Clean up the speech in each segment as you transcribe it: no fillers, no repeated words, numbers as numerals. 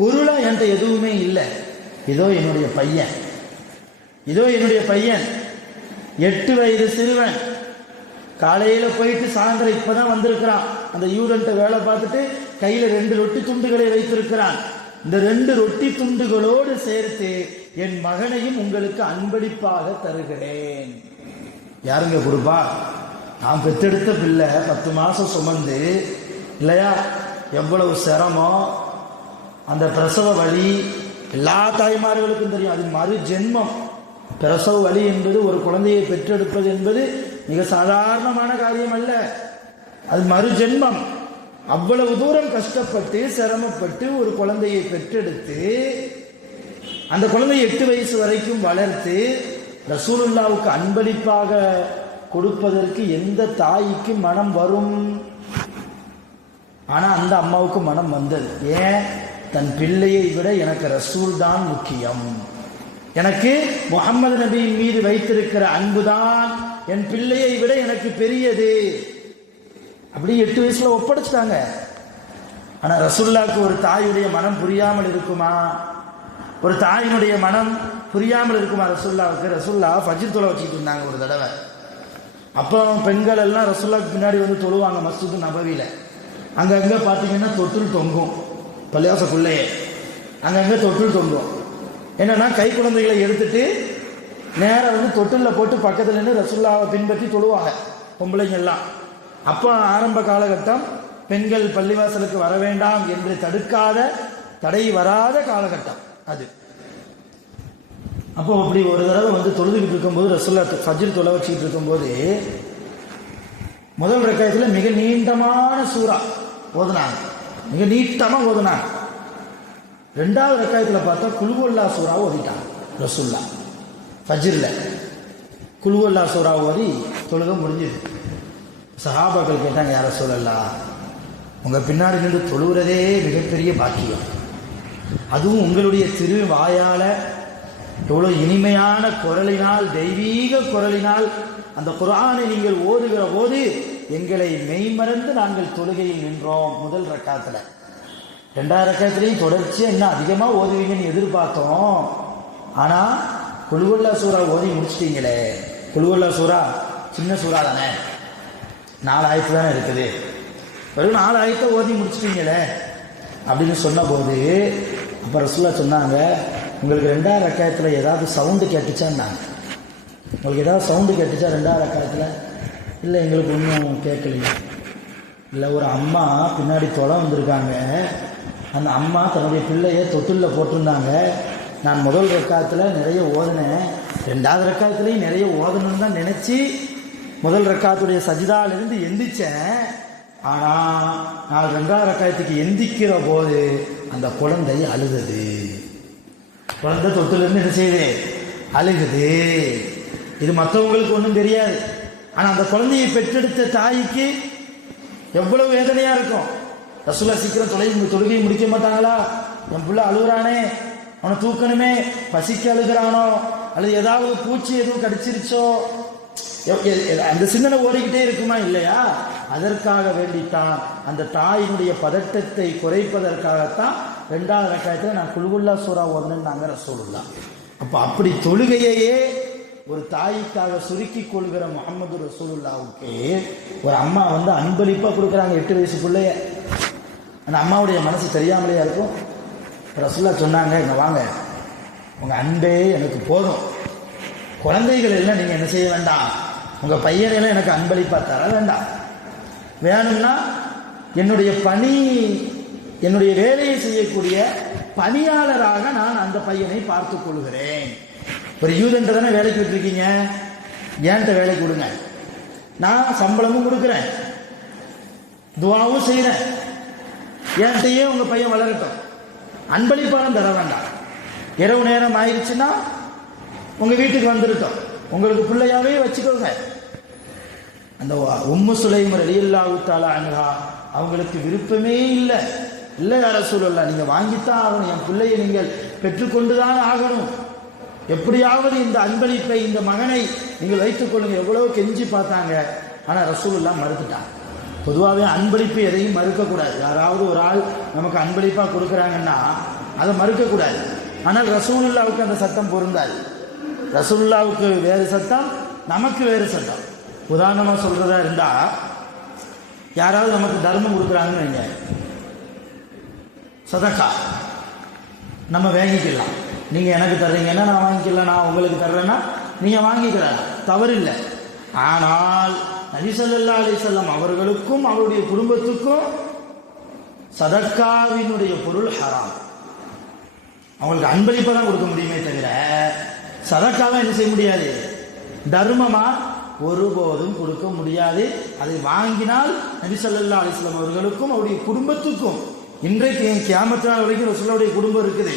பொருளா என்கிட்ட எதுவுமே இல்லை. இதோ என்னுடைய பையன், இதோ என்னுடைய பையன் 8 வயது சிறுவன். காலையில் போயிட்டு சாயந்தரம் இப்பதான் வந்திருக்கிறான். அந்த யூதன்ட்ட வேலை பார்த்துட்டு கையில் 2 ரொட்டி துண்டுகளை வைத்திருக்கிறான். இந்த 2 ரொட்டி துண்டுகளோடு சேர்த்து என் மகனையும் உங்களுக்கு அன்பளிப்பாக தருகிறேன். யாருங்க கொடுப்பா? நான் பெற்றெடுத்த பிள்ளை 10 மாசம் சுமந்து இல்லையா, எவ்வளவு சிரமம், அந்த பிரசவ வலி எல்லா தாய்மார்களுக்கும் தெரியும். அது மறு ஜென்மம். பிரசவ வலி என்பது ஒரு குழந்தையை பெற்றெடுப்பது என்பது மிக சாதாரணமான காரியம் அல்ல. அது மறு ஜென்மம். அவ்வளவு தூரம் கஷ்டப்பட்டு சிரமப்பட்டு ஒரு குழந்தையை பெற்றெடுத்து அந்த குழந்தையை 8 வயசு வரைக்கும் வளர்த்து ரசூலுல்லாவுக்கு அன்பளிப்பாக கொடுப்பதற்கு எந்த தாய்க்கு மனம் வரும்? ஆனா அந்த அம்மாவுக்கு மனம் வந்தது. ஏன்? தன் பிள்ளையை விட எனக்கு ரசூல் தான் முக்கியம், எனக்கு முஹம்மது நபியின் மீது வைத்திருக்கிற அன்புதான் என் பிள்ளையை விட எனக்கு பெரியது. அப்படி 8 வயசுல ஒப்படைச்சிட்டாங்க. ஆனா ரசூலுல்லாவுக்கு ஒரு தாயுடைய மனம் புரியாமல் இருக்குமா? ஒரு தாயினுடைய மனம் புரியாமல் இருக்குமா ரசூலுல்லாவுக்கு? ரசூலுல்லா ஃபஜ்ர் தொலை வச்சுக்கிட்டு இருந்தாங்க ஒரு தடவை. அப்போ பெண்கள் எல்லாம் ரசூலுல்லாவுக்கு பின்னாடி வந்து தொழுவாங்க மஸ்ஜிது நபவியில. அங்கங்க பார்த்தீங்கன்னா தொட்டில் தொங்கும், பள்ளிவாசக்குள்ளேயே அங்கங்க தொட்டில் தொங்கும். என்னன்னா கை குழந்தைகளை எடுத்துட்டு நேராக வந்து தொட்டிலில் போட்டு பக்கத்துல இருந்து ரசூலுல்லாவை பின்பற்றி தொழுவாங்க பொம்பளைங்க எல்லாம். அப்போ ஆரம்ப காலகட்டம் பெண்கள் பள்ளிவாசலுக்கு வர வேண்டாம் என்று தடுக்காத, தடை வராத காலகட்டம் அது. அப்போ அப்படி ஒரு தடவை வந்து தொழுதுகிட்டு இருக்கும்போது ரசூலுல்லா ஃபஜ்ர் தொலை வச்சுக்கிட்டு இருக்கும்போது முதல் ரக்காயத்துல மிக நீண்டமான சூறா ஓதுனாங்க, மிக நீட்டமா ஓதுனாங்க. 2வது ரக்காயத்துல பார்த்தா குல்ஹுவல்லா சூறா ஓதிட்டாங்க ரசூலுல்லா. ஃபஜ்ர்ல குல்ஹுவல்லா சூறா ஓதி தொழுக முடிஞ்சது. சஹாபாக்கள் கேட்டாங்க, யார ரசூலல்லாஹ், உங்க பின்னாடி நின்று தொழுகிறதே மிகப்பெரிய பாக்கியம், அதுவும் உங்களுடைய திரு வாயால எவ்வளவு இனிமையான குரலினால், தெய்வீக குரலினால் அந்த குர்ஆனை நீங்கள் ஓதுகிற போது எங்களை மெய்மறந்து நாங்கள் தொழுகையில் நின்றோம் முதல் ரக்காத்துல. 2வது ரக்காத்துலையும் தொடர்ச்சியா இன்னும் அதிகமா ஓதுவீங்கன்னு எதிர்பார்த்தோம். ஆனா குல்ஹுவல்லா சூறா ஓதி முடிச்சிட்டீங்களே. குல்ஹுவல்லா சூறா சின்ன சூறா தானே, 4 ஆயத்து தானே இருக்குது, வெறும் 4 ஆயத்தை ஓதி முடிச்சிட்டீங்களே அப்படின்னு சொன்ன போது அப்ப ரசூலுல்லாஹ் சொன்னாங்க, உங்களுக்கு 2வது ரக்காயத்துல ஏதாவது சவுண்டு கேட்டுச்சான்னாங்க. உங்களுக்கு ஏதாவது சவுண்டு கேட்டுச்சா 2வது ரக்காயத்துல? இல்லை, எங்களுக்கு ஒன்றும் கேட்கலையே. இல்லை, ஒரு அம்மா பின்னாடி தொலை வந்திருக்காங்க, அந்த அம்மா தன்னுடைய பிள்ளைய தொட்டிலில் போட்டிருந்தாங்க. நான் முதல் ரக்காயத்தில் நிறைய ஓதினேன், 2வது ரக்காயத்துலேயும் நிறைய ஓதணும்னு தான் நினச்சி முதல் ரக்காயத்துடைய சஜிதாலிருந்து எந்திரிச்சேன். ஆனால் நான் 2வது ரக்காயத்துக்கு எந்திக்கிற போது அந்த குழந்தை அழுகுது. குழந்தை தொட்டிலிருந்து என்ன செய்யுது? அழுகுது. இது மற்றவங்களுக்கு ஒன்றும் தெரியாது. ஆனால் அந்த குழந்தையை பெற்றெடுத்த தாய்க்கு எவ்வளவு வேதனையா இருக்கும். ரசூலுல்லாஹ் சீக்கிரம் தொழுகையை முடிக்க மாட்டாங்களா? என் பிள்ளை அழுகுறானே, அவனை தூக்கணுமே, பசிக்கு அழுகிறானோ, அல்லது ஏதாவது பூச்சி எதுவும் கடிச்சிருச்சோ, அந்த சிந்தனை ஓடிக்கிட்டே இருக்குமா இல்லையா? அதற்காக வேண்டித்தான், அந்த தாயினுடைய பதட்டத்தை குறைப்பதற்காகத்தான் 2வது ரக்காயத்தில் நான் குல்ஹுவல்லா சூறா ஓதுனேன்னாங்க ரசூலுல்லாஹ். அப்போ அப்படி தொழுகையே ஒரு தாய்க்காக சுருக்கி கொள்கிற முஹம்மது ரசூலுல்லாவுக்கு ஒரு அம்மா வந்து அன்பளிப்பா கொடுக்குறாங்க 8 வயசு பிள்ளைய. அந்த அம்மாவுடைய மனசு தெரியாமலேயா இருக்கும்? ரசூலுல்லாஹ் சொன்னாங்க, இங்க வாங்க, உங்க அன்பே எனக்கு போதும், குழந்தைகள் எல்லாம் நீங்க என்ன செய்ய வேண்டாம், உங்க பையனெல்லாம் எனக்கு அன்பளிப்பா தர வேண்டாம், வேணும்னா என்னுடைய பணி, என்னுடைய வேலையை செய்யக்கூடிய பணியாளராக நான் அந்த பையனை பார்த்துக் கொள்கிறேன். ஒரு யூதன்ட்ட தானே வேலைக்கு விட்டுருக்கீங்க, ஏன்ட்ட வேலைக்கு விடுங்க, நான் சம்பளமும் கொடுக்குறேன், துவாவும் செய்கிறேன், ஏன்ட்டையே உங்க பையன் வளரட்டும், அன்பளிப்பாலும் தர வேண்டாம். இரவு நேரம் ஆயிடுச்சுன்னா உங்க வீட்டுக்கு வந்துருட்டோம், உங்களுக்கு பிள்ளையாவே வச்சுக்கோங்க. அந்த உம்மு சுலைம் ரலியல்லாஹு தஆலா அன்ஹா அவங்களுக்கு விருப்பமே இல்லை. இல்லை யா ரசூலல்லாஹ், நீங்க வாங்கித்தான் ஆகணும், என் பிள்ளையை நீங்கள் பெற்றுக்கொண்டுதான் ஆகணும், எப்படியாவது இந்த அன்பளிப்பை, இந்த மகனை நீங்கள் வைத்துக் கொள்ளுங்க. எவ்வளவு கெஞ்சி பார்த்தாங்க, ஆனா ரசூலுல்லாஹ் மறுத்துட்டாங்க. பொதுவாகவே அன்பளிப்பு எதையும் மறுக்கக்கூடாது. யாராவது ஒரு ஆள் நமக்கு அன்பளிப்பாக கொடுக்குறாங்கன்னா அதை மறுக்கக்கூடாது. ஆனால் ரசூலுல்லாவுக்கு அந்த சட்டம் பொருந்தாது. ரசூலுல்லாவுக்கு வேறு சட்டம், நமக்கு வேறு சட்டம். உதாரணமாக சொல்கிறதா இருந்தால், யாராவது நமக்கு தர்மம் கொடுக்குறாங்கன்னு வைங்க, சதக்கா நம்ம வாங்கிக்கலாம். நீங்கள் எனக்கு தர்றீங்கன்னா நான் வாங்கிக்கலாம், நான் உங்களுக்கு தர்றேன்னா நீங்கள் வாங்கிக்கலாம், தவறில்லை. ஆனால் நபி ஸல்லல்லாஹு அலைஹி வஸல்லம் அவர்களுக்கும் அவருடைய குடும்பத்துக்கும் சதக்காவினுடைய பொருள் ஹராம். அவங்களுக்கு அன்பளிப்பை தான் கொடுக்க முடியுமே தவிர சதக்காவை என்ன செய்ய முடியாது, தர்மமா ஒருபோதும் கொடுக்க முடியாது. அதை வாங்கினால் நபி ஸல்லல்லாஹு அலைஹி வஸல்லம் அவர்களுக்கும் அவருடைய குடும்பத்துக்கும், இன்றைக்கு கியாமத் நாள் வரைக்கும் ரசூலுல்லாஹ்வுடைய குடும்பம் இருக்குது.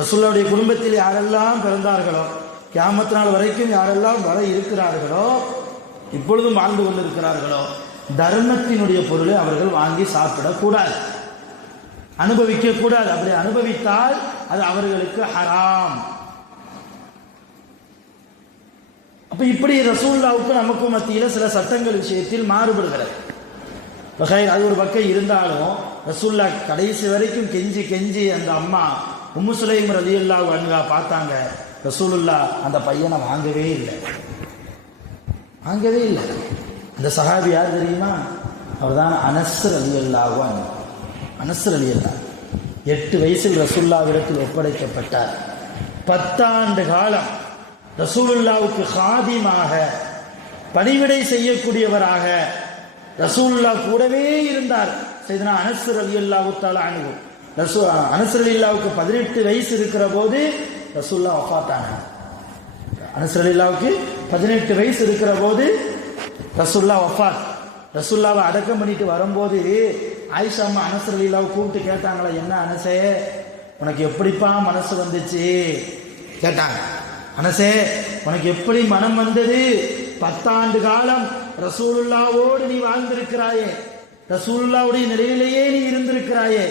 ரசூலுல்லாஹ்வுடைய குடும்பத்தில் யாரெல்லாம் பிறந்தார்களோ, கியாமத் நாள் வரைக்கும் யாரெல்லாம் வர இருக்கிறார்களோ, இப்பொழுதும் வாழ்ந்து கொண்டிருக்கிறார்களோ, தர்மத்தினுடைய பொருளை அவர்கள் வாங்கி சாப்பிடக்கூடாது, அனுபவிக்க கூடாது. அப்படி அனுபவித்தால் அது அவர்களுக்கு ஹராம். அப்ப இப்படி ரசூலுல்லாஹ்வுக்கு நமக்கும் மத்தியில் சில சட்டங்கள் விஷயத்தில் மாறுபடுகிறது. அது ஒரு பக்கம் இருந்தாலும் ரசூலுல்லாஹ் கடைசி வரைக்கும் கெஞ்சி கெஞ்சி அந்த அம்மா உம்மு சுலைம் ரலியல்லாஹு அன்ஹா பார்த்தாங்க. ரசூலுல்லாஹ் அந்த பையனை வாங்கவே இல்லை. இந்த சஹாபி யார் தெரியுமா? அவர்தான் அனஸ் ரலியல்லாஹு அன்ஹு. அனஸ் ரலியல்லாஹு 8 வயசில் ரசூலுல்லாஹ்விடத்தில் ஒப்படைக்கப்பட்டார். 10 ஆண்டு காலம் ரசூலுல்லாஹ்வுக்கு காதிமாக, பணிவிடை செய்யக்கூடியவராக ரசூலுல்லாஹ் கூடவே இருந்தார். சையதுனா அனஸ் ரலியல்லாஹு தஆலா அன்ஹு. அனஸ் ரலியல்லாஹுக்கு 18 வயசு இருக்கிற போது ரசூலுல்லாஹ் வஃபாத்தானாங்க. அனஸ் ரலியல்லாஹுக்கு 18 வயசு இருக்கிற போது ரசூலுல்லாஹ் வஃபாத். ரசூலுல்லாஹ்வை அடக்கம் பண்ணிட்டு வரும்போது ஆயிஷா அம்மா அனஸ் ரலியல்லாஹு கூப்பிட்டு கேட்டாங்களா, என்ன அனஸே உனக்கு எப்படிப்பா மனசு வந்துச்சு கேட்டாங்க. அனஸே உனக்கு எப்படி மனம் வந்தது? 10 ஆண்டு காலம் ரசூலுல்லாவோடு நீ வாழ்ந்திருக்கிறாயே, ரசூலுல்லாவுடைய நிலையிலேயே நீ இருந்திருக்கிறாயே,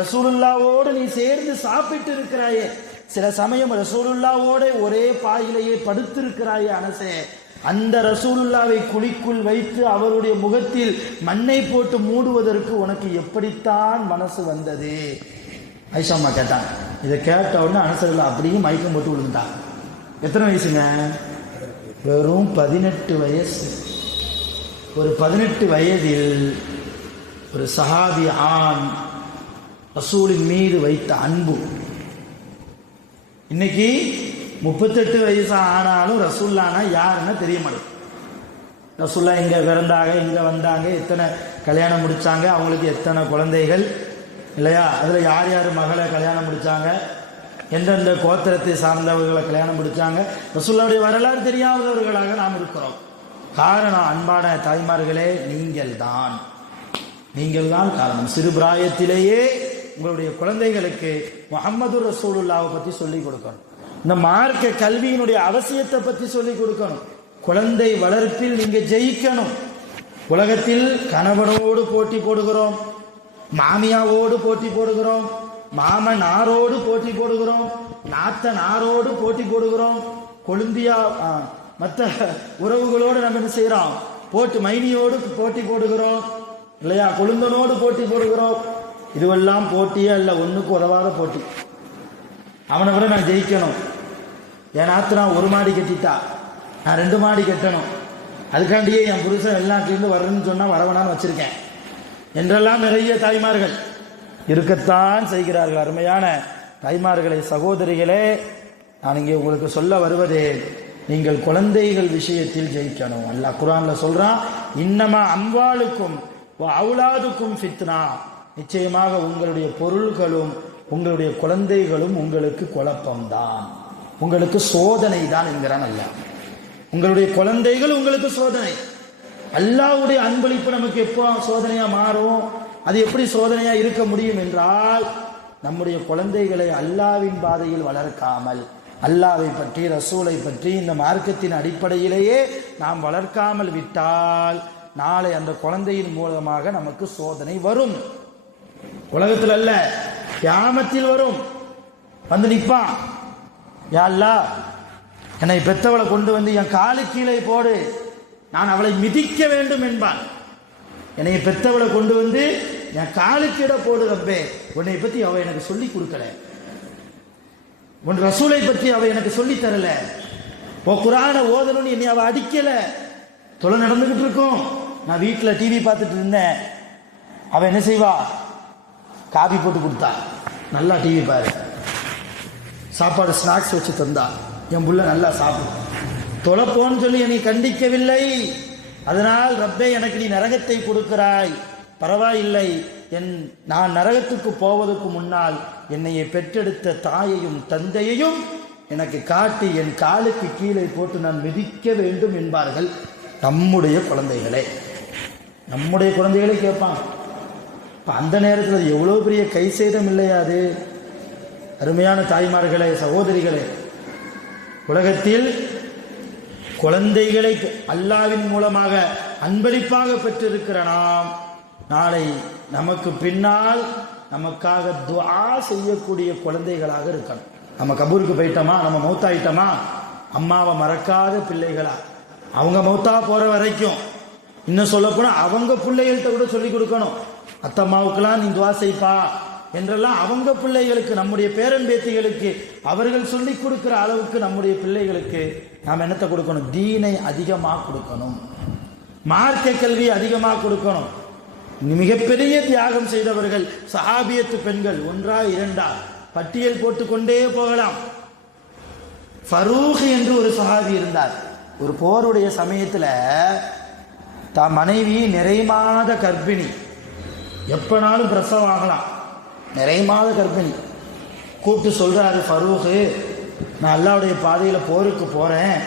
ரசூலுல்லாவோடு நீ சேர்ந்து சாப்பிட்டு இருக்கிறாயே, சில சமயம் ரசூலுல்லாவோட ஒரே பாயிலேயே படுத்திருக்கிறாயே அனஸே, அந்த ரசூலுல்லாவை குழிக்குள் வைத்து அவருடைய முகத்தில் மண்ணை போட்டு மூடுவதற்கு உனக்கு எப்படித்தான் மனசு வந்தது? ஆயிஷா அம்மா கேட்டாங்க. இதை கேட்ட உடனே அனஸ் ரலியல்லாஹு அப்படியே மயக்கம் போட்டு விழுந்துட்டாங்க. எத்தனை வயசுங்க? வெறும் 18 வயசு. ஒரு 18 வயதில் ஒரு சஹாபி ஆண் ரசூலின் மீது வைத்த அன்பு. இன்னைக்கு 38 வயசு ஆனாலும் ரசூல்லானா யாருன்னு தெரிய மாட்டேங்குது. ரசூல்லா இங்கே பிறந்தாங்க, இங்கே வந்தாங்க, எத்தனை கல்யாணம் முடித்தாங்க, அவங்களுக்கு எத்தனை குழந்தைகள் இல்லையா, அதில் யார் யார் மகளை கல்யாணம் முடித்தாங்க, எந்தெந்த கோத்திரத்தை சார்ந்தவர்களை கல்யாணம் முடித்தாங்க, ரசூலுல்லாஹ்வுடைய வரலாறு தெரியாதவர்களாக நாம் இருக்கிறோம். காரணம் அன்பான தாய்மார்களே, நீங்கள் தான் காரணம். சிறு பிராயத்திலேயே உங்களுடைய குழந்தைகளுக்கு முஹம்மது ரசூலுல்லாஹ்வை பற்றி சொல்லிக் கொடுக்கணும். இந்த மார்க்க கல்வியினுடைய அவசியத்தை பற்றி சொல்லிக் கொடுக்கணும். குழந்தை வளர்ப்பில் நீங்க ஜெயிக்கணும். உலகத்தில் கணவனோடு போட்டி போடுகிறோம், மாமியாவோடு போட்டி போடுகிறோம், மாமனாரோடு போட்டி போடுகிறோம், நாத்தனாரோடு போட்டி போடுகிறோம், கொழுந்தியா மற்ற உறவுகளோடு நம்ம என்ன செய்யறோம், போட்டு மைனியோடு போட்டி போடுகிறோம் இல்லையா, கொழுந்தனோடு போட்டி போடுகிறோம். இதுவெல்லாம் போட்டியே அல்ல, ஒன்றுக்கு உதவாத போட்டி. அவனை விட நான் ஜெயிக்கணும். என் நாத்து நான் 1 மாடி கட்டிட்டா, நான் 2 மாடி கட்டணும், அதுக்காண்டியே என் புருஷன் வெளிநாட்டிலேருந்து வரணும்னு சொன்னால் வரவனான்னு வச்சிருக்கேன் என்றெல்லாம் நிறைய தாய்மார்கள் இருக்கத்தான் செய்கிறார்கள். அருமையான தாய்மார்களை, சகோதரிகளே, நான் இங்கே உங்களுக்கு சொல்ல வருவதே, நீங்கள் குழந்தைகள் விஷயத்தில் ஜெயிக்கணும். அல்லாஹ் குர்ஆன்ல சொல்றான், இன்னமா அம்வாலுக்கும் அவுலாதுக்கும் ஃபித்னா, நிச்சயமாக உங்களுடைய பொருள்களும் உங்களுடைய குழந்தைகளும் உங்களுக்கு குழப்பம்தான், உங்களுக்கு சோதனை தான் என்கிறான் அல்லாஹ். உங்களுடைய குழந்தைகள் உங்களுக்கு சோதனை. அல்லாஹ்வுடைய அன்பளிப்பு நமக்கு எப்போ சோதனையா மாறும்? அது எப்படி சோதனையா இருக்க முடியும் என்றால், நம்முடைய குழந்தைகளை அல்லாஹ்வின் பாதையில் வளர்க்காமல், அல்லாஹ்வை பற்றி ரசூலை பற்றி இந்த மார்க்கத்தின் அடிப்படையிலேயே நாம் வளர்க்காமல் விட்டால் நாளை அந்த குழந்தையின் மூலமாக நமக்கு சோதனை வரும். உலகத்தில் அல்ல, கியாமத்தில் வரும். வந்து நிற்பான், யா அல்லாஹ் என்னை பெற்றவளை கொண்டு வந்து என் காலு கீழே போடு, நான் அவளை மிதிக்க வேண்டும் என்பான். என்னைய பெத்தவளை கொண்டு வந்து என் காலுக்கிட போடு ரப்பே, உன்னை பற்றி அவள் எனக்கு சொல்லி கொடுக்கல, உன் ரசூலை பற்றி அவள் எனக்கு சொல்லி தரல, உன் குரானை ஓதணும்னு என்னை அவள் அடிக்கல. தொலை நடந்துகிட்டு இருக்கும், நான் வீட்டில் டிவி பார்த்துட்டு இருந்தேன், அவள் என்ன செய்வா, காபி போட்டு கொடுத்தா, நல்லா டிவி பாரு, சாப்பாடு ஸ்நாக்ஸ் வச்சு தந்தா, என் புள்ள நல்லா சாப்பிடு, தொலைப்போன்னு சொல்லி என்னை கண்டிக்கவில்லை. அதனால் ரப்பே எனக்கு நீ நரகத்தை கொடுக்கிறாய், பரவாயில்லை, நான் நரகத்துக்கு போவதற்கு முன்னால் என்னையை பெற்றெடுத்த தாயையும் தந்தையையும் எனக்கு காட்டி என் காலுக்கு கீழே போட்டு நான் மிதிக்க வேண்டும் என்பார்கள் நம்முடைய குழந்தைகளே. நம்முடைய குழந்தைகளே கேட்பான். இப்போ அந்த நேரத்தில் எவ்வளோ பெரிய கை சேதம் இல்லையா அது? அருமையான தாய்மார்களே, சகோதரிகளே, உலகத்தில் குழந்தைகளை அல்லாஹ்வின் மூலமாக அன்பளிப்பாக பெற்றிருக்கிற நாம் நாளை நமக்கு பின்னால் நமக்காக துஆ செய்யக்கூடிய குழந்தைகளாக இருக்கணும். நம்ம கபூருக்கு போயிட்டோமா, நம்ம மௌத்தாயிட்டோமா, அம்மாவை மறக்காத பிள்ளைகளா, அவங்க மௌத்தா போற வரைக்கும், இன்னும் சொல்லப்போனால் அவங்க பிள்ளைகள்கிட்ட கூட சொல்லிக் கொடுக்கணும், அத்தம்மாவுக்கெல்லாம் நீ துஆ செய்ப்பா என்றெல்லாம் அவங்க பிள்ளைகளுக்கு, நம்முடைய பேரன் பேத்திகளுக்கு அவர்கள் சொல்லிக் கொடுக்கிற அளவுக்கு நம்முடைய பிள்ளைகளுக்கு நாம் என்னத்தை கொடுக்கணும்? தீனை அதிகமாக கொடுக்கணும், மார்க்க கல்வி அதிகமாக கொடுக்கணும். மிகப்பெரிய தியாகம் செய்தவர்கள் சஹாபியத்து பெண்கள், ஒன்றா இரண்டா பட்டியல் போட்டுக்கொண்டே போகலாம். ஃபரூக் என்று ஒரு சஹாபி இருந்தார். ஒரு போருடைய சமயத்தில் தான் மனைவி நிறைமாத கர்ப்பிணி, எப்பனாலும் பிரசவம் ஆகலாம், நிறைமாத கர்ப்பிணி, கூப்பிட்டு சொல்றாரு, ஃபரூக்கு நான் அல்லாஹ்வுடைய பாதையில் போருக்கு போகிறேன்,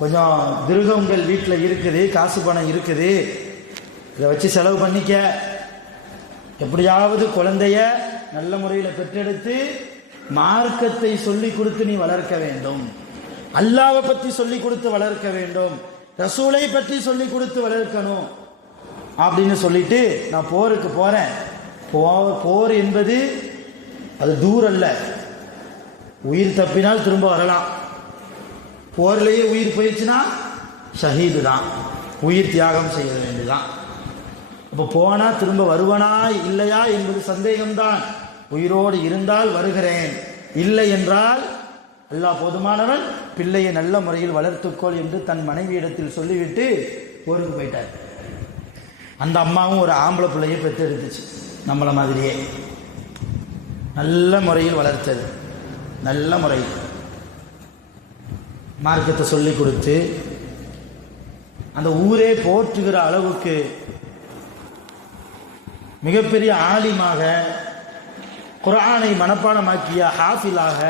கொஞ்சம் திருகங்கள் வீட்டில் இருக்குது, காசு பணம் இருக்குது, இதை வச்சு செலவு பண்ணிக்க, எப்படியாவது குழந்தைய நல்ல முறையில் பெற்றெடுத்து மார்க்கத்தை சொல்லி கொடுத்து நீ வளர்க்க வேண்டும், அல்லாஹ்வை பற்றி சொல்லி கொடுத்து வளர்க்க வேண்டும், ரசூலை பற்றி சொல்லி கொடுத்து வளர்க்கணும் அப்படின்னு சொல்லிட்டு நான் போருக்கு போகிறேன். போர் என்பது அது தூரம் அல்ல, உயிர் தப்பினால் திரும்ப வரலாம், போர்லேயே உயிர் போயிடுச்சுன்னா ஷஹீது தான், உயிர் தியாகம் செய்ய வேண்டியதான். இப்போ போனால் திரும்ப வருவனா இல்லையா என்பது சந்தேகம்தான். உயிரோடு இருந்தால் வருகிறேன், இல்லை என்றால் அல்லாஹ் போதுமானவன், பிள்ளையை நல்ல முறையில் வளர்த்துக்கொள் என்று தன் மனைவியிடத்தில் சொல்லிவிட்டு போருக்கு போயிட்டார். அந்த அம்மாவும் ஒரு ஆம்பளை பிள்ளையை பெற்றெடுத்துச்சு, நம்மளை மாதிரியே நல்ல முறையில் வளர்த்தது, நல்ல முறையில் மார்க்கத்தை சொல்லி கொடுத்து அந்த ஊரே போற்றுகிற அளவுக்கு மிகப்பெரிய ஆலிமாக, குர்ஆனை மனப்பாடமாக்கிய ஹாஃபிலாக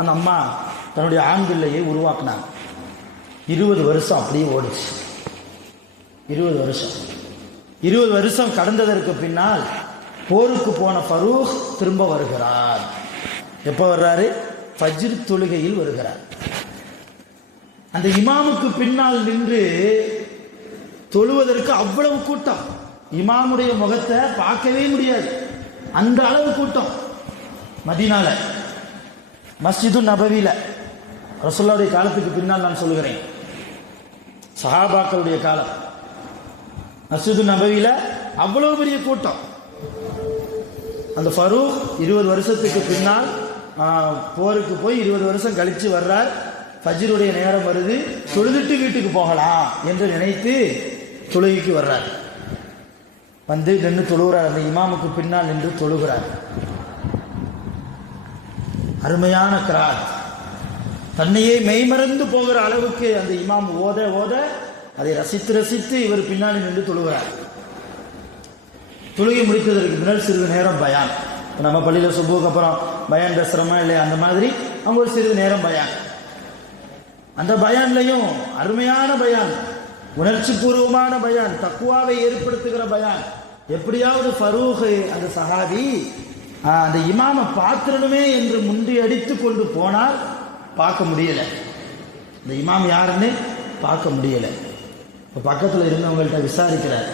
அந்த அம்மா தன்னுடைய ஆண் பிள்ளையை உருவாக்கினாங்க. 20 வருஷம் அப்படியே ஓடிச்சு. 20 வருஷம் கடந்ததற்கு பின்னால் போருக்கு போன ஃபரூக் திரும்ப வருகிறார். எப்போ வர்றாரு? ஃபஜ்ர் தொழுகையில் வருகிறார். அந்த இமாமுக்கு பின்னால் நின்று தொழுவதற்கு அவ்வளவு கூட்டம், இமாமுடைய முகத்தை பார்க்கவே முடியாது, அந்த அளவு கூட்டம். மதீனால மஸ்ஜிது நபவில, ரசூலுல்லாஹ்வுடைய காலத்துக்கு பின்னால் நான் சொல்கிறேன், சஹாபாக்களுடைய காலம், மஸ்ஜிது நபவில அவ்வளவு பெரிய கூட்டம். அந்த ஃபரூக் 20 வருஷத்துக்கு பின்னால் போருக்கு போய் 20 வருஷம் கழித்து வர்றார். ஃபஜ்ருடைய நேரம் வருது, தொழுதுட்டு வீட்டுக்கு போகலாம் என்று நினைத்து தொழுகைக்கு வர்றார். வந்து நின்று தொழுகிறார், அந்த இமாமுக்கு பின்னால் நின்று தொழுகிறார். அருமையான கிராத், தன்னையே மெய்மறந்து போகிற அளவுக்கு அந்த இமாம் ஓத ஓத அதை ரசித்து ரசித்து இவர் பின்னாடி நின்று தொழுகிறார். தொழுகை முடித்ததற்கு பின்னால் சிறிது நேரம் பயான். நம்ம பள்ளியில் சுபுக்கு அப்புறம் பயான் பேசுகிறோமா இல்லையா, அந்த மாதிரி அவங்க ஒரு சிறிது நேரம் பயான். அந்த பயான்லையும் அருமையான பயான், உணர்ச்சி பூர்வமான பயான், தக்குவாவை ஏற்படுத்துகிற பயான். எப்படியாவது ஃபரூக் அந்த சஹாபி அந்த இமாமை பார்த்துடணுமே என்று முந்தி அடித்து கொண்டு போனால் பார்க்க முடியலை. இந்த இமாம் யாருன்னு பார்க்க முடியலை. இப்போ பக்கத்தில் இருந்தவங்கள்ட்ட விசாரிக்கிறார்,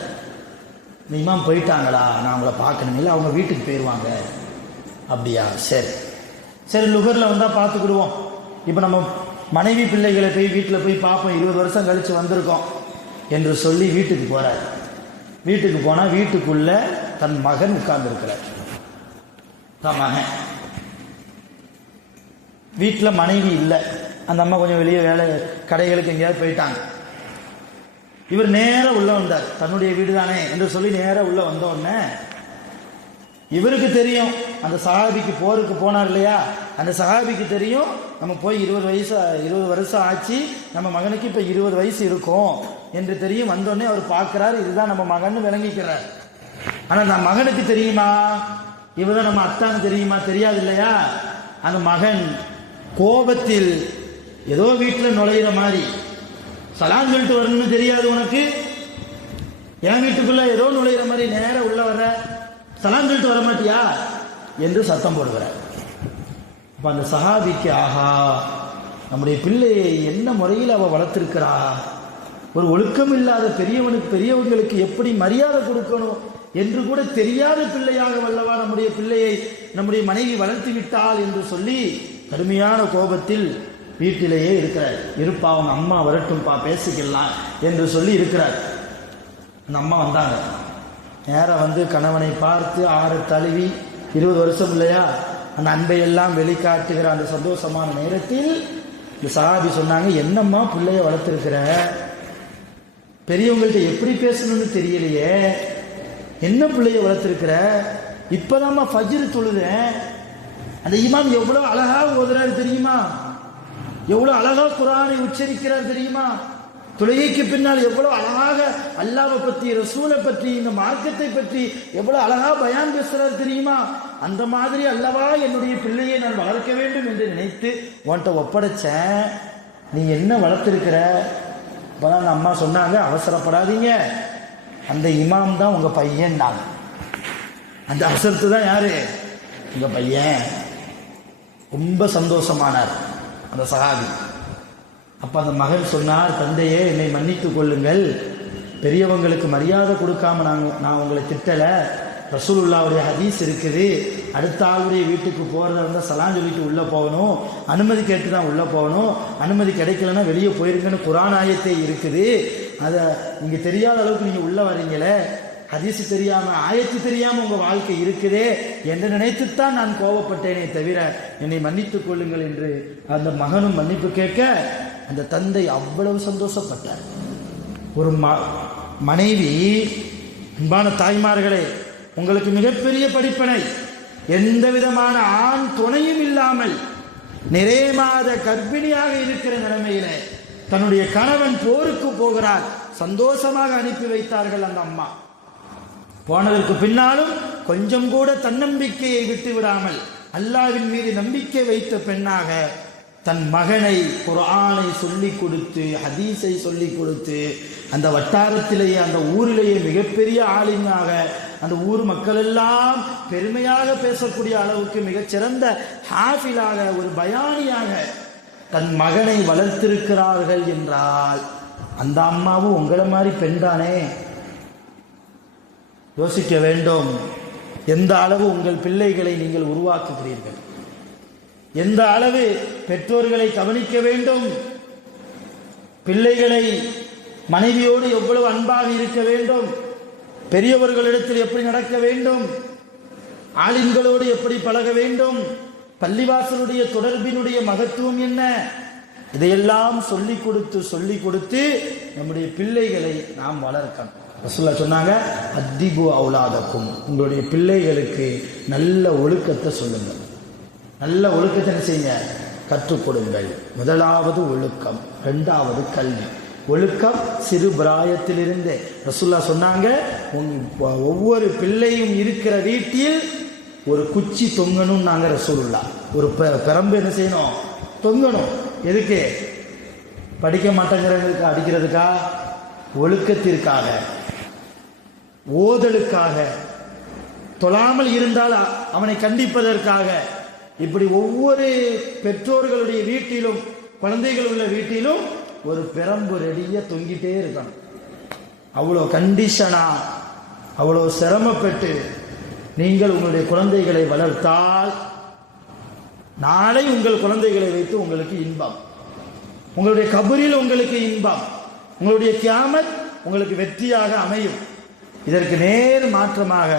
இந்த இமாம் போயிட்டாங்களா, நான் அவங்கள பார்க்கணும், இல்லை அவங்க வீட்டுக்கு போயிடுவாங்க. அப்படியா, சரி சரி, லுகரில் வந்தால் பார்த்துக்கிடுவோம். இப்போ நம்ம மனைவி பிள்ளைகளை போய் வீட்டில் போய் பார்ப்போம், 20 வருஷம் கழித்து வந்திருக்கோம் என்று சொல்லி வீட்டுக்கு போகிறார். வீட்டுக்கு போனால் வீட்டுக்குள்ள தன் மகன் உட்கார்ந்துருக்கிறார். தான் மகன். வீட்டில் மனைவி இல்லை. அந்த அம்மா கொஞ்சம் வெளியே வேலை கடைகளுக்கு எங்கேயாவது போயிட்டாங்க. இவர் நேராக உள்ள வந்தார். தன்னுடைய வீடு தானே என்று சொல்லி நேராக உள்ள வந்த உடனே இவருக்கு தெரியும், அந்த சஹாபிக்கு போருக்கு போனார் இல்லையா, அந்த சஹாபிக்கு தெரியும் நம்ம போய் 20 வருஷம் ஆச்சு, நம்ம மகனுக்கு இப்போ 20 வயசு இருக்கும் என்று தெரியும். வந்தோடனே அவர் பார்க்குறாரு, இதுதான் நம்ம மகன் விளங்கிக்கிறார். ஆனால் நம்ம மகனுக்கு தெரியுமா, இவதான் நம்ம அத்தான்னு தெரியுமா, தெரியாது இல்லையா. அந்த மகன் கோபத்தில் ஏதோ வீட்டில் நுழையிற மாதிரி, சலாம் சொல்லிட்டு வரணும்னு தெரியாது உனக்கு, என் வீட்டுக்குள்ள ஏதோ நுழையிற மாதிரி நேரம் உள்ள வர, சலாம் சொல்லிட்டு வர மாட்டியா என்று சத்தம் போடுகிறார். அப்ப அந்த சஹாபிக்கு, ஆஹா, நம்முடைய பிள்ளையை என்ன முறையில் அவ வளர்த்திருக்கிறா, ஒரு ஒழுக்கம் இல்லாத பெரியவங்களுக்கு எப்படி மரியாதை கொடுக்கணும் என்று கூட தெரியாத பிள்ளையாக வல்லவா நம்முடைய பிள்ளையை நம்முடைய மனைவி வளர்த்து விட்டாள் என்று சொல்லி கடுமையான கோபத்தில் வீட்டிலேயே இருக்கிறார். இருப்பா, அவங்க அம்மா வரட்டும்பா, பேசிக்கலாம் என்று சொல்லி இருக்கிறார். அந்த அம்மா வந்தாங்க. நேராக வந்து கணவனை பார்த்து ஆறு தழுவி, 20 வருஷம் இல்லையா, அந்த அன்பை எல்லாம் வெளிக்காட்டுகிற அந்த சந்தோஷமான நேரத்தில் இந்த சஹாபி சொன்னாங்க, என்னம்மா பிள்ளைய வளர்த்துருக்கிற, பெரியவங்கள்ட்ட எப்படி பேசணும்னு தெரியலையே, என்ன பிள்ளைய வளர்த்துருக்கிற, இப்பதாம்மா ஃபஜ்ர் தொழுதேன். அந்த இமாம் எவ்வளவு அழகாக ஓதுறாரு தெரியுமா, எவ்வளவு அழகா குர்ஆனை உச்சரிக்கிறார் தெரியுமா, தொழுகைக்கு பின்னால் எவ்வளவு அழகாக அல்லாஹ்வை பற்றி, ரசூலை பற்றி, இந்த மார்க்கத்தை பற்றி எவ்வளவு அழகா பயான் பேசுறார் தெரியுமா. அந்த மாதிரி அல்லவா என்னுடைய பிள்ளையை நான் வளர்க்க வேண்டும் என்று நினைத்து உன்கிட்ட ஒப்படைச்சேன். நீ என்ன வளர்த்திருக்கிற. அப்பதான் அந்த அம்மா சொன்னாங்க, அவசரப்படாதீங்க, அந்த இமாம் தான் உங்க பையன். அந்த அசர்த்து தான் யாரு, உங்க பையன். ரொம்ப சந்தோஷமானார் அந்த சஹாபி. அப்ப அந்த மகன் சொன்னார், தந்தையே என்னை மன்னித்துக் கொள்ளுங்கள், பெரியவங்களுக்கு மரியாதை கொடுக்காம நான் உங்களை திட்டல. ரசூலுல்லாவுடைய ஹதீஸ் இருக்குது, அடுத்த ஆளுடைய வீட்டுக்கு போறதா இருந்தால் சலாம் சொல்லிட்டு உள்ள போகணும், அனுமதி கேட்டு தான் உள்ள போகணும், அனுமதி கிடைக்கலன்னா வெளியே போயிருங்கன்னு குர்ஆன் ஆயத்தே இருக்குது. அதை நீங்க தெரியாத அளவுக்கு நீங்க உள்ள வர்றீங்களே, ஹதீஸ் தெரியாம ஆயத்து தெரியாம உங்க வாழ்க்கை இருக்குதே என்று நினைத்துத்தான் நான் கோபப்பட்டேனே தவிர என்னை மன்னித்துக் கொள்ளுங்கள் என்று அந்த மகனும் மன்னிப்பு கேட்க அந்த தந்தை அவ்வளவு சந்தோஷப்பட்டார். ஒரு மனைவி, அன்பான தாய்மார்களே, உங்களுக்கு மிகப்பெரிய படிப்பினை, எந்த விதமான ஆண் துணையும் இல்லாமல் நிறைய மாத கர்ப்பிணியாக இருக்கிற நிலைமையில தன்னுடைய கணவன் போருக்கு போகிறார், சந்தோஷமாக அனுப்பி வைத்தார்கள் அந்த அம்மா. போனதற்கு பின்னாலும் கொஞ்சம் கூட தன்னம்பிக்கையை விட்டு விடாமல் அல்லாஹ்வின் மீது நம்பிக்கை வைத்த பெண்ணாக தன் மகனை குர்ஆனை சொல்லிக் கொடுத்து, ஹதீஸை சொல்லிக் கொடுத்து, அந்த வட்டாரத்திலேயே அந்த ஊரிலேயே மிகப்பெரிய ஆலிமாக, அந்த ஊர் மக்கள் எல்லாம் பெருமையாக பேசக்கூடிய அளவுக்கு மிகச்சிறந்த ஹாஃபிலாக, ஒரு பயானியாக தன் மகனை வளர்த்திருக்கிறார்கள் என்றால் அந்த அம்மாவும் உங்களை மாதிரி பெண் தானே. யோசிக்க வேண்டும், எந்த அளவு உங்கள் பிள்ளைகளை நீங்கள் உருவாக்குகிறீர்கள், எந்த அளவு பெற்றோர்களை கவனிக்க வேண்டும், பிள்ளைகளை மனைவியோடு எவ்வளவு அன்பாக இருக்க வேண்டும், பெரியவர்களிடத்தில் எப்படி நடக்க வேண்டும், ஆலிம்களோடு எப்படி பழக வேண்டும், பள்ளிவாசலுடைய தொடர்பினுடைய மகத்துவம் என்ன, இதையெல்லாம் சொல்லிக் கொடுத்து நம்முடைய பிள்ளைகளை நாம் வளர்க்கணும். ரசூலுல்லாஹ் சொன்னாங்க, அத்திபு அவுலாதக்கும், உங்களுடைய பிள்ளைகளுக்கு நல்ல ஒழுக்கத்தை சொல்லுங்கள், நல்ல ஒழுக்கத்தை என்ன செய்யுங்க, கற்றுக் கொடுங்கள். முதலாவது ஒழுக்கம், இரண்டாவது கல்வி. ஒழுக்கம் சிறு பிராயத்திலிருந்தே. ரசூலுல்லாஹ் சொன்னாங்க, ஒவ்வொரு பிள்ளையும் இருக்கிற வீட்டில் ஒரு குச்சி தொங்கணும். நாங்க ரசூலுல்லாஹ் ஒரு பெரம்பு என்ன செய்யணும், தொங்கணும். எதுக்கு? படிக்க மாட்டேங்கிறவங்களுக்கு அடிக்கிறதுக்கா? ஒழுக்கத்திற்காக, ஓதலுக்காக, தொழாமல் இருந்தால் அவனை கண்டிப்பதற்காக. இப்படி ஒவ்வொரு பெற்றோர்களுடைய வீட்டிலும், குழந்தைகள் உள்ள வீட்டிலும் ஒரு பிரம்பு ரெடியா தொங்கிட்டே இருக்கணும். அவ்வளோ கண்டிஷனா, அவ்வளோ சிரமப்பட்டு நீங்கள் உங்களுடைய குழந்தைகளை வளர்த்தால் நாளை உங்கள் குழந்தைகளை வைத்து உங்களுக்கு இன்பம், உங்களுடைய கபரில் உங்களுக்கு இன்பம், உங்களுடைய கியாமத் உங்களுக்கு வெற்றியாக அமையும். இதற்கு நேர் மாற்றமாக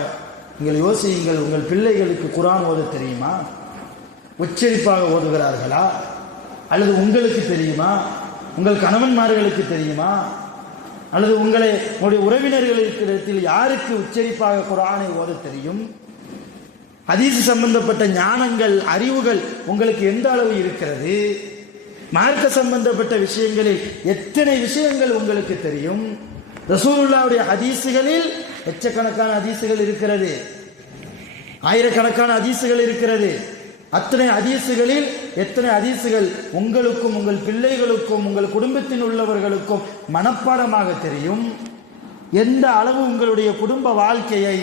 நீங்கள் யோசியுங்கள், உங்கள் பிள்ளைகளுக்கு குர்ஆன் ஓத தெரியுமா? உச்சரிப்பாக ஓதுகிறார்களா? அல்லது உங்களுக்கு தெரியுமா? உங்கள் கணவன்மார்களுக்கு தெரியுமா? அல்லது உங்களுடைய உறவினர்களுக்கு யாருக்கு உச்சரிப்பாக குர்ஆனை ஓத தெரியும்? ஹதீஸ் சம்பந்தப்பட்ட ஞானங்கள், அறிவுகள் உங்களுக்கு எந்த அளவு இருக்கிறது? மார்க்க சம்பந்தப்பட்ட விஷயங்களில் எத்தனை விஷயங்கள் உங்களுக்கு தெரியும்? ரசூலுல்லாஹ்வுடைய ஹதீஸுகளில் லட்சக்கணக்கான ஹதீஸுகள் இருக்கிறது, ஆயிரக்கணக்கான ஹதீஸுகள் இருக்கிறது. அத்தனை ஹதீஸுகளில் எத்தனை ஹதீஸுகள் உங்களுக்கும் உங்கள் பிள்ளைகளுக்கும் உங்கள் குடும்பத்தில் உள்ளவர்களுக்கும் மனப்பாடமாக தெரியும்? எந்த அளவு உங்களுடைய குடும்ப வாழ்க்கையை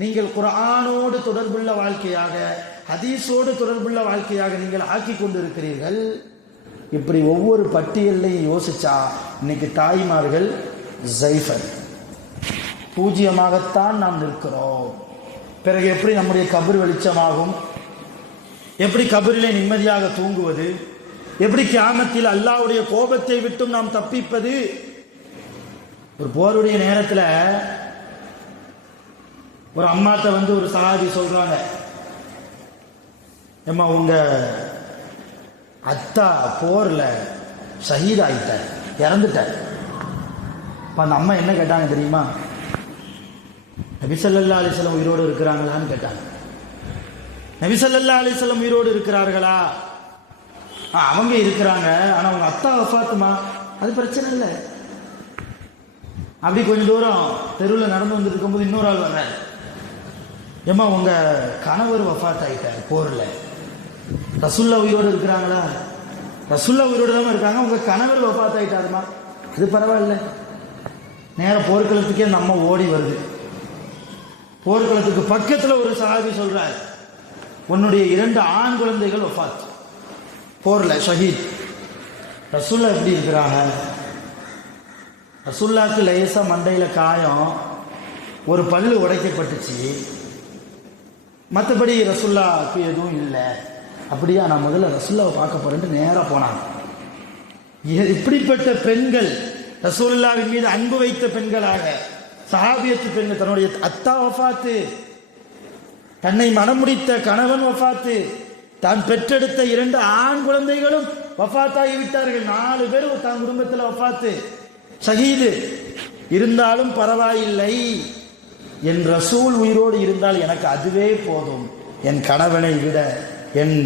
நீங்கள் குர்ஆனோடு தொடர்புள்ள வாழ்க்கையாக, ஹதீஸோடு தொடர்புள்ள வாழ்க்கையாக நீங்கள் ஆக்கி கொண்டிருக்கிறீர்கள்? இப்படி ஒவ்வொரு பட்டியலையும் யோசிச்சா இன்னைக்கு தாய்மார்கள் ஜைஃபர் பூஜ்ஜியமாகத்தான் நாம் நிற்கிறோம். பிறகு எப்படி நம்முடைய கபர் வெளிச்சமாகும்? எப்படி கபரிலே நிம்மதியாக தூங்குவது? எப்படி கியாமத்தில் அல்லாஹ்வுடைய கோபத்தை விட்டும் நாம் தப்பிப்பது? ஒரு போருடைய நேரத்தில் ஒரு அம்மாட்ட வந்து ஒரு சஹாபி சொல்றாங்க, ஏம்மா உங்க அத்தா போர்ல ஷஹீத் ஆயிட்டார், இறந்துட்டார். அந்த அம்மா என்ன கேட்டாங்க தெரியுமா? நபி ஸல்லல்லாஹு அலைஹி வஸல்லம் உயிரோடு இருக்கிறாங்களான்னு கேட்டாங்க. நபி ஸல்லல்லாஹு அலைஹி வஸல்லம் உயிரோடு இருக்கிறார்களா? அவங்க இருக்கிறாங்க, ஆனா அவங்க அத்தா வஃபாத்துமா, அது பிரச்சனை இல்லை. அப்படி கொஞ்சம் தூரம் தெருவில் நடந்து வந்துட்டு இருக்கும்போது இன்னொரு ஆள் வர்றாரு, ஏம்மா உங்க கணவர் வஃபாத் ஆயிட்டார் போர்ல, ரசூல்லா உயிரோடு இருக்கிறாங்களா? ரசூல்லா உயிரோடு தான் இருக்காங்க, உங்க கணவர் வஃபாத் ஆயிட்டாருமா, அது பரவாயில்ல. நேர போர்க்களத்துக்கே நம்ம ஓடி வருது. போர்க்களத்துக்கு பக்கத்தில் ஒரு சஹாபி சொல்றார், உன்னுடைய 2 ஆண் குழந்தைகள் வஃபாத், போர்ல ஷஹீத். ரசூல்லா எப்படி இருக்கிறாங்க? ரசூல்லாக்கு லேசா மண்டையில காயம், ஒரு பல்லு உடைக்கப்பட்டுச்சு, மற்றபடி ரசூல்லாக்கு எதுவும் இல்லை. அப்படியா, நான் முதல்ல ரசூல்லாவை பார்க்க போறேன்ட்டு நேராக போனாங்க. இப்படிப்பட்ட பெண்கள் ரசூலுல்லாஹ்வின் மீது அன்பு வைத்த பெண்களாக, சஹாபியத்து பெண்கள், தன்னுடைய அத்தா வஃபாத்து, தன்னை மணமுடித்த கணவன் வஃபாத்து, தான் பெற்றெடுத்த 2 ஆண் குழந்தைகளும் வஃபாத்தாகி விட்டார்கள். 4 பேர் தான் குடும்பத்தில் வஃபாத்து, ஷஹீது. இருந்தாலும் பரவாயில்லை, என் ரசூல் உயிரோடு இருந்தால் எனக்கு அதுவே போதும். என் கணவனை விட, என்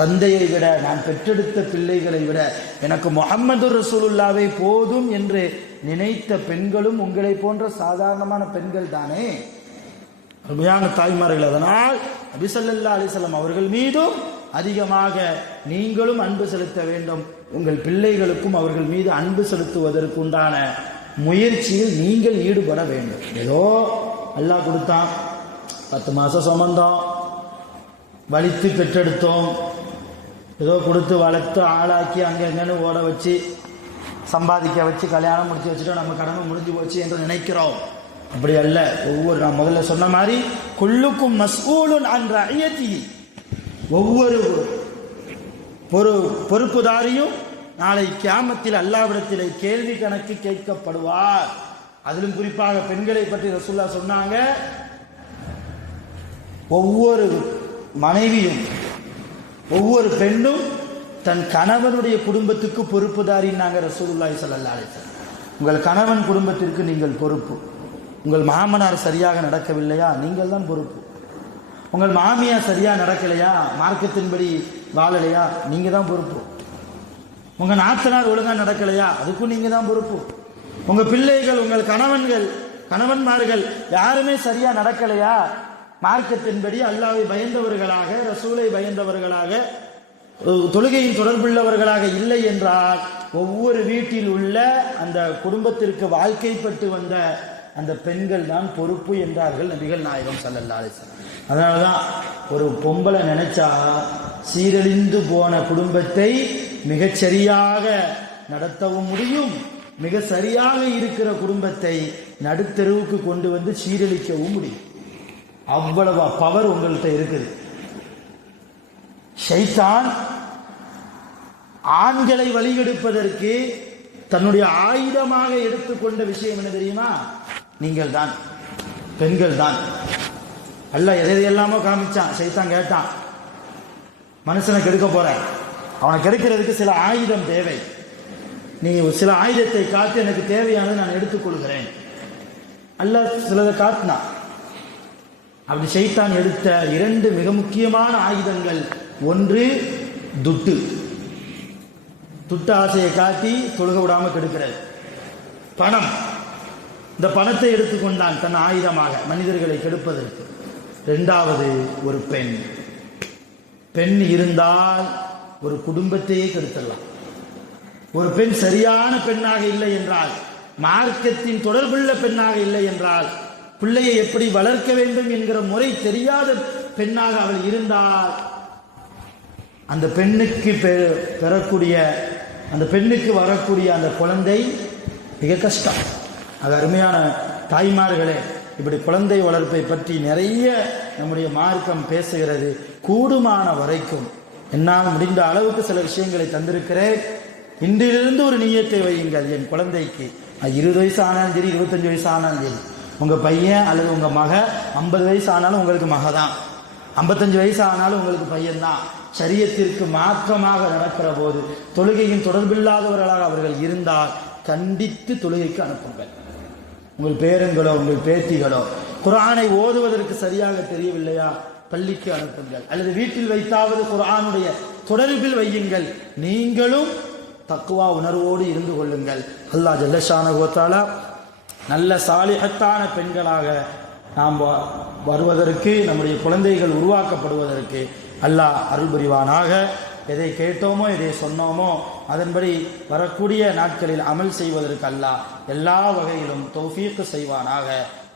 தந்தையை விட, நான் பெற்றெடுத்த பிள்ளைகளை விட எனக்கு முஹம்மது ரசூலுல்லாஹ்வே போதும் என்று நினைத்த பெண்களும் உங்களை போன்ற சாதாரணமான பெண்கள் தானே, அருமையான தாய்மார்கள். அதனால் நபி ஸல்லல்லாஹு அலைஹி வஸல்லம் அவர்கள் மீதும் அதிகமாக நீங்களும் அன்பு செலுத்த வேண்டும். உங்கள் பிள்ளைகளுக்கும் அவர்கள் மீது அன்பு செலுத்துவதற்கு உண்டான முயற்சியில் நீங்கள் ஈடுபட வேண்டும். ஏதோ அல்லாஹ் கொடுத்தான், 10 மாசம் சுமந்தோம், வலித்து பெற்றெடுத்தோம், ஏதோ கொடுத்து வளர்த்து ஆளாக்கி அங்கன்னு ஓட வச்சு சம்பாதிக்க வச்சு கல்யாணம் முடிச்சு வச்சுட்டோம், நம்ம கடமை முடிஞ்சு போச்சு என்று நினைக்கிறோம். அப்படி அல்ல. ஒவ்வொரு, நான் முதல்ல சொன்ன மாதிரி, குல்லுக்கும் மஸ்ஊலுன் அன் ரஅய்யத்திஹி, ஒவ்வொரு பொறுப்புதாரியும் நாளை கியாமத்தில் அல்லாஹ்விடத்திலே கேள்வி கணக்கு கேட்கப்படுவார். அதிலும் குறிப்பாக பெண்களை பற்றி ரசூலுல்லாஹ் சொன்னாங்க, ஒவ்வொரு மனைவியும், ஒவ்வொரு பெண்ணும் தன் கணவனுடைய குடும்பத்துக்கு பொறுப்புதாரின்னாங்க ரசூலுல்லாஹி ஸல்லல்லாஹு அலைஹி வஸல்லம். உங்கள் கணவன் குடும்பத்திற்கு நீங்கள் பொறுப்பு. உங்கள் மாமனார் சரியாக நடக்கவில்லையா, நீங்கள் தான் பொறுப்பு. உங்கள் மாமியார் சரியாக நடக்கலையா, மார்க்கத்தின்படி வாழலையா, நீங்கள் தான் பொறுப்பு. உங்கள் நாத்தனார் ஒழுங்காக நடக்கலையா, அதுக்கும் நீங்கள் தான் பொறுப்பு. உங்கள் பிள்ளைகள், உங்கள் கணவன்மார்கள் யாருமே சரியாக நடக்கலையா, மார்க்கத்தின்படி அல்லாஹ்வை பயந்தவர்களாக, ரசூலை பயந்தவர்களாக, தொழுகையின் தொடர்புள்ளவர்களாக இல்லை என்றால் ஒவ்வொரு வீட்டில் உள்ள அந்த குடும்பத்திற்கு வாழ்க்கைப்பட்டு வந்த அந்த பெண்கள் தான் பொறுப்பு என்றார்கள் நபிகள் நாயகம் ஸல்லல்லாஹு அலைஹி வஸல்லம். அதனால தான் ஒரு பொம்பளை நினைச்சா சீரழிந்து போன குடும்பத்தை மிகச்சரியாக நடத்தவும் முடியும், மிக சரியாக இருக்கிற குடும்பத்தை நடுத்தெருவுக்கு கொண்டு வந்து சீரழிக்கவும் முடியும். அவ்வளவு பவர் உங்கள்கிட்ட இருக்குது. ஷைத்தான் ஆண்களை வழிகெடுப்பதற்கு தன்னுடைய ஆயுதமாக எடுத்துக்கொண்ட விஷயம் என்ன தெரியுமா? நீங்கள் தான். பெண்கள் தான். அல்லாஹ் எதையெல்லாமோ காமிச்சான். சைத்தான் கேட்டான், மனுஷனை கெடுக்க போற, அவனை கெடுக்கிறதுக்கு சில ஆயுதம் தேவை, நீ சில ஆயுதத்தை காத்து எனக்கு தேவையானதை நான் எடுத்துக்கொள்கிறேன். அல்லாஹ் சிலதை காட்டினான். அப்படி சைத்தான் எடுத்த 2 மிக முக்கியமான ஆயுதங்கள், ஒன்று துட்டு ஆசையை காட்டி தொழுக விடாமல் கெடுக்கிறது. பணம், இந்த பணத்தை எடுத்துக்கொண்டான் தன் ஆயுதமாக மனிதர்களை கெடுப்பதற்கு. 2வது ஒரு பெண் இருந்தால் ஒரு குடும்பத்தையே கெடுத்துடலாம். ஒரு பெண் சரியான பெண்ணாக இல்லை என்றால், மார்க்கத்தின் தொடர்புள்ள பெண்ணாக இல்லை என்றால், பிள்ளையை எப்படி வளர்க்க வேண்டும் என்கிற முறை தெரியாத பெண்ணாக அவள் இருந்தால், அந்த பெண்ணுக்கு அந்த பெண்ணுக்கு வரக்கூடிய அந்த குழந்தை மிக கஷ்டம். அது அருமையான தாய்மார்களே, இப்படி குழந்தை வளர்ப்பை பற்றி நிறைய நம்முடைய மார்க்கம் பேசுகிறது. கூடுமான வரைக்கும் என்னால் முடிந்த அளவுக்கு சில விஷயங்களை தந்திருக்கிறேன். இன்றிலிருந்து ஒரு நியத்தை வையுங்கள். என் குழந்தைக்கு 20 வயசு ஆனாலும் சரி, 25 வயசு ஆனாலும் சரி, உங்கள் பையன் அல்லது உங்கள் மக 50 வயசு ஆனாலும் உங்களுக்கு மக தான், 55 வயசு ஆனாலும் உங்களுக்கு பையன்தான். ஷரியத்திற்கு மாற்றமாக நடக்கிற போது, தொழுகையின் தொடர்பில்லாதவர்களாக அவர்கள் இருந்தால் கண்டித்து தொழுகைக்கு அனுப்புங்கள். உங்கள் பேரங்களோ உங்கள் பேத்திகளோ குர்ஆனை ஓதுவதற்கு சரியாக தெரியவில்லையா, பள்ளிக்கு அனுப்புங்கள். அல்லது வீட்டில் வைத்தாவது குர்ஆனுடைய தொடர்பில் வையுங்கள். நீங்களும் தக்வா உணர்வோடு இருந்து கொள்ளுங்கள். அல்லாஹ் ஜல்லஷானஹு வ தஆலா நல்ல சாலிஹத்தான பெண்களாக நாம் வருவதற்கு, நம்முடைய குழந்தைகள் உருவாக்கப்படுவதற்கு அல்லாஹ் அருள் புரிவானாக. எதை கேட்டோமோ எதை சொன்னோமோ அதன்படி வரக்கூடிய நாட்களில் அமல் செய்வதற்கு அல்லாஹ் எல்லா வகையிலும் தௌஃபீக் செய்வானாக.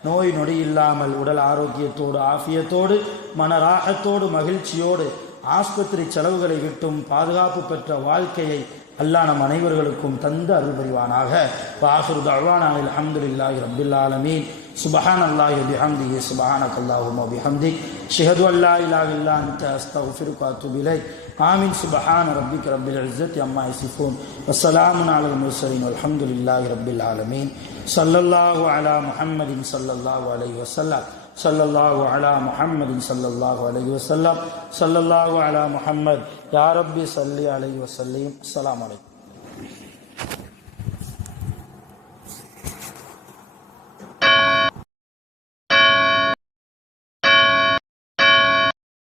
நோய் நொடி இல்லாமல் உடல் ஆரோக்கியத்தோடு ஆஃபியத்தோடு மனராகத்தோடு மகிழ்ச்சியோடு ஆஸ்பத்திரி செலவுகளை விட்டும் பாதுகாப்பு பெற்ற வாழ்க்கையை அல்லாஹ் நம் அனைவர்களுக்கும் தந்து அருள் புரிவானாக. வாஹிரு தஅவானா அல்ஹம்துலில்லாஹி ரப்பில் ஆலமீன். சுப்ஹானல்லாஹி வ பிஹம்திஹி சுப்ஹானக்கல்லாஹும்ம வ பிஹம்திக் அஷ்ஹது அன் லா இலாஹா இல்லா அன்த அஸ்தக்ஃபிருக வ அத்தூபு இலைக். ஆமீன். சுப்ஹான ரப்பிக ரப்பில் இஸ்ஸத்தி அம்மா யசிஃபூன் வ ஸலாமுன் அலல் முர்ஸலீன் வல்ஹம்துலில்லாஹி ரப்பில் ஆலமீன். ஸல்லல்லாஹு அலா முஹம்மதின் ஸல்லல்லாஹு அலைஹி வஸல்லம். ஸல்லல்லாஹு அலா முஹம்மதின் ஸல்லல்லாஹு அலைஹி வஸல்லம். ஸல்லல்லாஹு அலா முஹம்மத். யா ரப்பி ஸல்லி அலைஹி வஸல்லிம். அஸ்ஸலாமு அலைக்கும்.